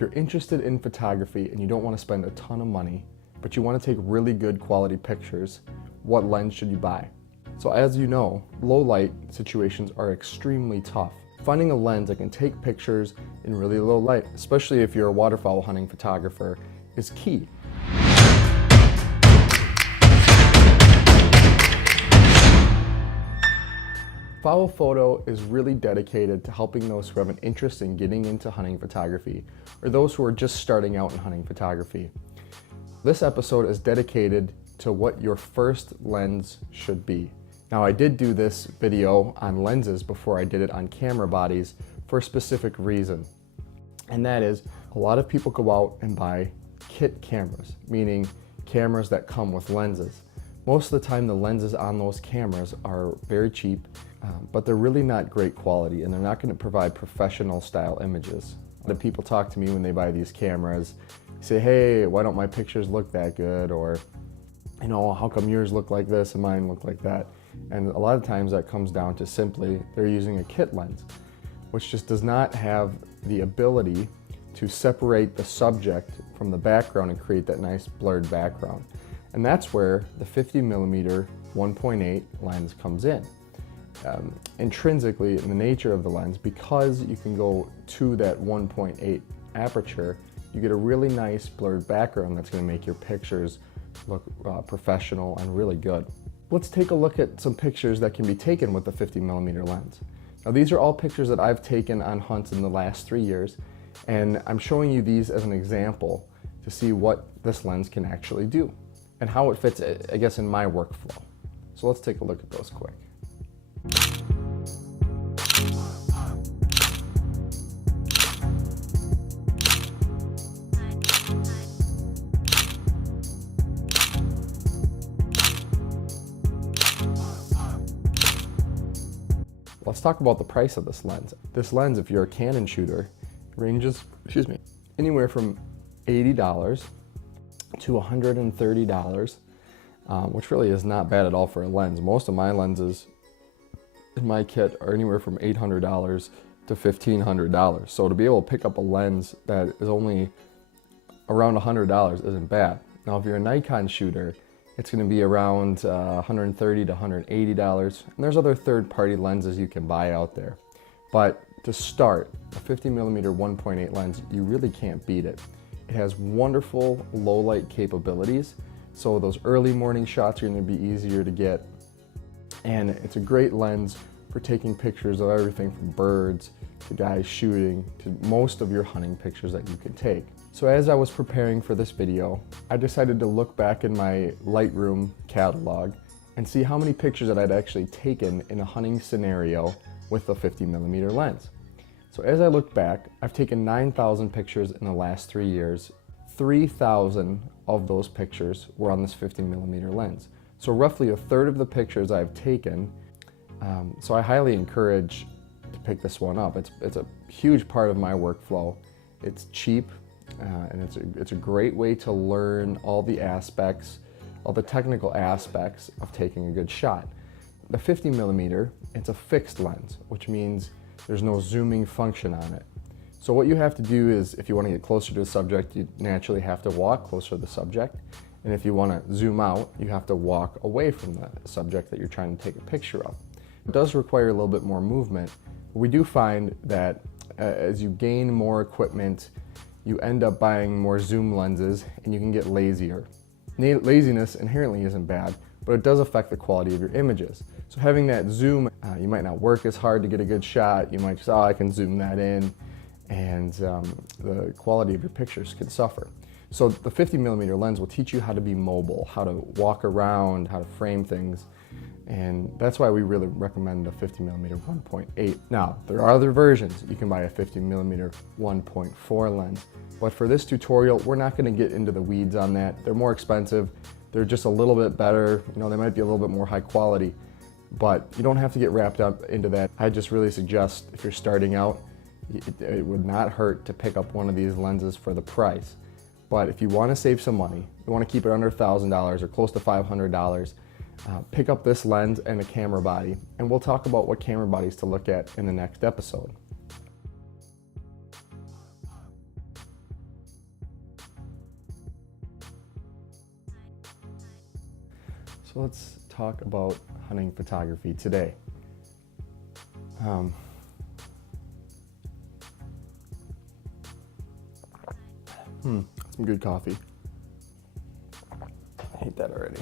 If you're interested in photography and you don't want to spend a ton of money, but you want to take really good quality pictures, what lens should you buy? So as you know, low light situations are extremely tough. Finding a lens that can take pictures in really low light, especially if you're a waterfowl hunting photographer, is key. Fowl Photo is really dedicated to helping those who have an interest in getting into hunting photography, or those who are just starting out in hunting photography. This episode is dedicated to what your first lens should be. Now, I did do this video on lenses before I did it on camera bodies for a specific reason. And that is, a lot of people go out and buy kit cameras, meaning cameras that come with lenses. Most of the time, the lenses on those cameras are very cheap, but they're really not great quality, and they're not going to provide professional style images. The people talk to me when they buy these cameras, say, hey, why don't my pictures look that good? Or, you know, how come yours look like this and mine look like that? And a lot of times that comes down to simply they're using a kit lens, which just does not have the ability to separate the subject from the background and create that nice blurred background. And that's where the 50mm 1.8 lens comes in. Intrinsically, in the nature of the lens, because you can go to that 1.8 aperture, you get a really nice blurred background that's going to make your pictures look professional and really good. Let's take a look at some pictures that can be taken with the 50mm lens. Now, these are all pictures that I've taken on hunts in the last 3 years, and I'm showing you these as an example to see what this lens can actually do and how it fits, I guess, in my workflow. So let's take a look at those quick. Let's talk about the price of this lens. This lens, if you're a Canon shooter, ranges, anywhere from $80 to $130, which really is not bad at all for a lens. Most of my lenses in my kit are anywhere from $800 to $1,500. So to be able to pick up a lens that is only around $100 isn't bad. Now, if you're a Nikon shooter, it's going to be around $130 to $180, and there's other third-party lenses you can buy out there. But to start, a 50mm 1.8 lens, you really can't beat it. It has wonderful low-light capabilities, so those early morning shots are going to be easier to get, and it's a great lens for taking pictures of everything from birds to guys shooting to most of your hunting pictures that you can take. So as I was preparing for this video, I decided to look back in my Lightroom catalog and see how many pictures that I'd actually taken in a hunting scenario with a 50mm lens. So as I look back, I've taken 9,000 pictures in the last 3 years. 3,000 of those pictures were on this 50mm lens. So roughly a third of the pictures I've taken. So I highly encourage to pick this one up. It's a huge part of my workflow. It's cheap. And it's a great way to learn all the aspects, all the technical aspects of taking a good shot. The 50mm, it's a fixed lens, which means there's no zooming function on it. So what you have to do is, if you want to get closer to the subject, you naturally have to walk closer to the subject. And if you want to zoom out, you have to walk away from the subject that you're trying to take a picture of. It does require a little bit more movement. But we do find that as you gain more equipment, you end up buying more zoom lenses and you can get lazier. Laziness inherently isn't bad, but it does affect the quality of your images. So having that zoom, you might not work as hard to get a good shot. You might just, oh, I can zoom that in, and the quality of your pictures can suffer. So the 50mm lens will teach you how to be mobile, how to walk around, how to frame things. And that's why we really recommend the 50mm 1.8. Now, there are other versions. You can buy a 50mm 1.4 lens. But for this tutorial, we're not going to get into the weeds on that. They're more expensive. They're just a little bit better. You know, they might be a little bit more high quality, but you don't have to get wrapped up into that. I just really suggest, if you're starting out, it would not hurt to pick up one of these lenses for the price. But if you want to save some money, you want to keep it under $1,000 or close to $500, pick up this lens and a camera body, and we'll talk about what camera bodies to look at in the next episode. So let's talk about hunting photography today. Some good coffee. I hate that already.